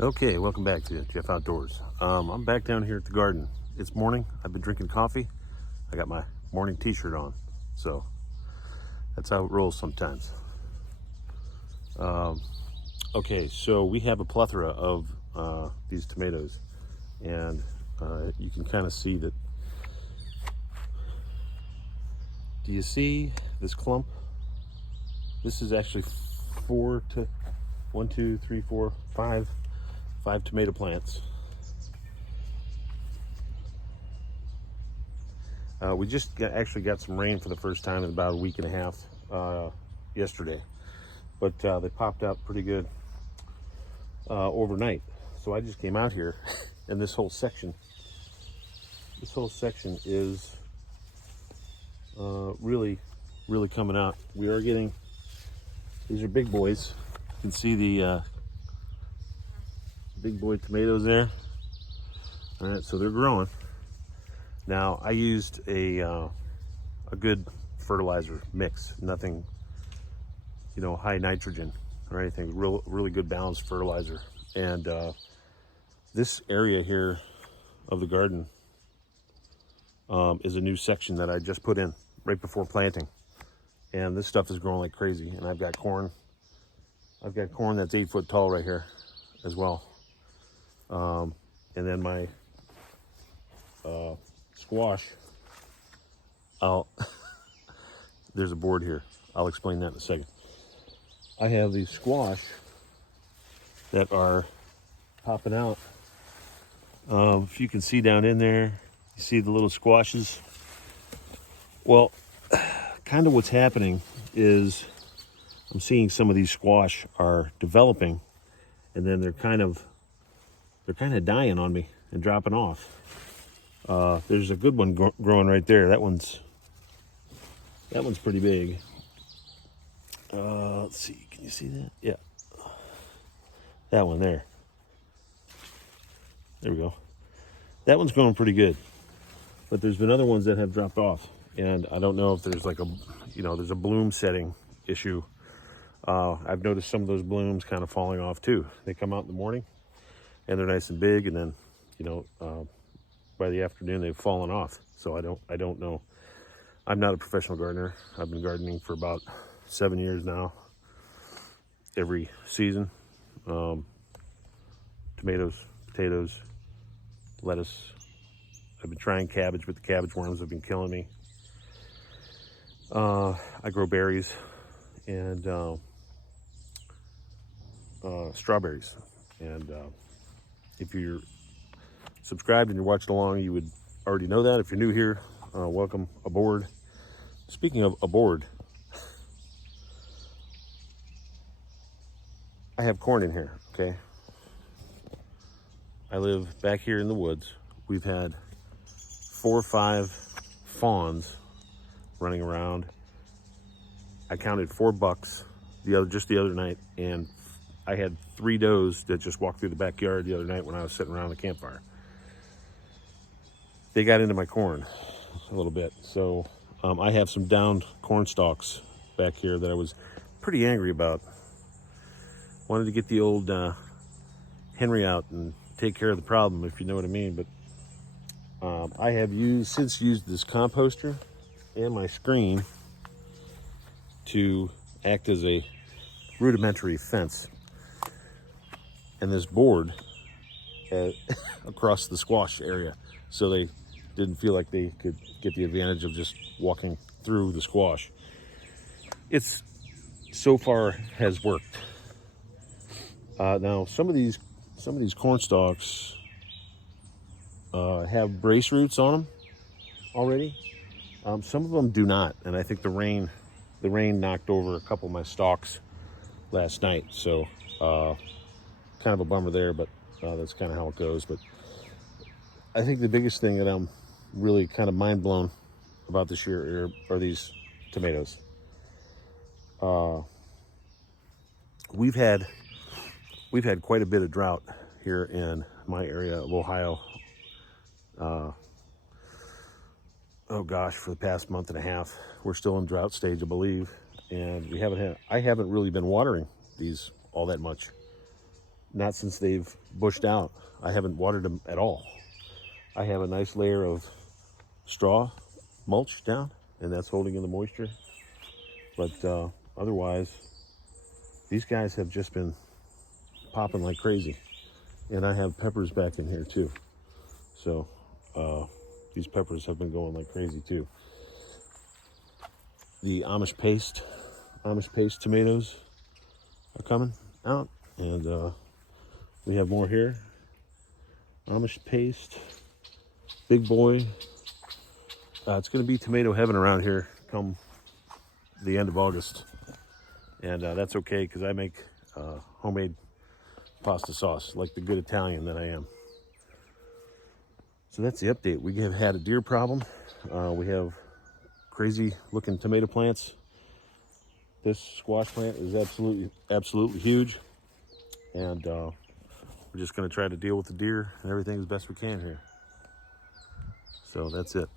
Okay, welcome back to Jeff Outdoors. I'm back down here at the garden. It's morning. I've been drinking coffee. I got my morning t-shirt on. So that's how it rolls sometimes. Okay, so we have a plethora of these tomatoes, and you can kind of see that. Do you see this clump? This is actually five tomato plants. We just actually got some rain for the first time in about a week and a half yesterday, but they popped out pretty good overnight. So I just came out here, and this whole section is really coming out. We are getting, these are big boys. You can see the big boy tomatoes there. All right, so they're growing. Now I used a good fertilizer mix, nothing, high nitrogen or anything. Really good balanced fertilizer. And this area here of the garden is a new section that I just put in right before planting, and this stuff is growing like crazy. And I've got corn. I've got corn that's 8 foot tall right here as well. And then my squash, there's a board here. I'll explain that in a second. I have these squash that are popping out. If you can see down in there, you see the little squashes. Well, kind of what's happening is I'm seeing some of these squash are developing, and then they're kind of dying on me and dropping off. There's a good one growing right there. That one's pretty big. Let's see, can you see that? Yeah, that one there. There we go. That one's growing pretty good, but there's been other ones that have dropped off, and I don't know if there's like there's a bloom setting issue. I've noticed some of those blooms kind of falling off too. They come out in the morning and they're nice and big, and then by the afternoon they've fallen off. So I don't know. I'm not a professional gardener. I've been gardening for about 7 years now, every season. Tomatoes, potatoes, lettuce. I've been trying cabbage, but the cabbage worms have been killing me. I grow berries and strawberries. And if you're subscribed and you're watching along, you would already know that. If you're new here, welcome aboard. Speaking of aboard, I have corn in here, okay? I live back here in the woods. We've had 4 or 5 fawns running around. I counted 4 bucks just the other night, and I had 3 does that just walked through the backyard the other night when I was sitting around the campfire. They got into my corn a little bit, so I have some downed corn stalks back here that I was pretty angry about. Wanted to get the old Henry out and take care of the problem, if you know what I mean. But I have since used this composter and my screen to act as a rudimentary fence, and this board across the squash area, so they didn't feel like they could get the advantage of just walking through the squash. It's so far has worked. Now some of these corn stalks have brace roots on them already. Some of them do not, and I think the rain knocked over a couple of my stalks last night, so kind of a bummer there, but that's kind of how it goes. But I think the biggest thing that I'm really kind of mind blown about this year are these tomatoes. We've had quite a bit of drought here in my area of Ohio. Oh gosh, for the past month and a half. We're still in drought stage, I believe, and I haven't really been watering these all that much. not since they've bushed out. I haven't watered them at all. I have a nice layer of straw mulch down, and that's holding in the moisture. But otherwise, these guys have just been popping like crazy. And I have peppers back in here too. So these peppers have been going like crazy too. The Amish paste tomatoes are coming out, and we have more here. Amish paste, big boy. It's going to be tomato heaven around here come the end of August, and that's okay because I make homemade pasta sauce like the good Italian that I am. So that's the update. We have had a deer problem. We have crazy looking tomato plants. This squash plant is absolutely huge, and we're just going to try to deal with the deer and everything as best we can here. So that's it.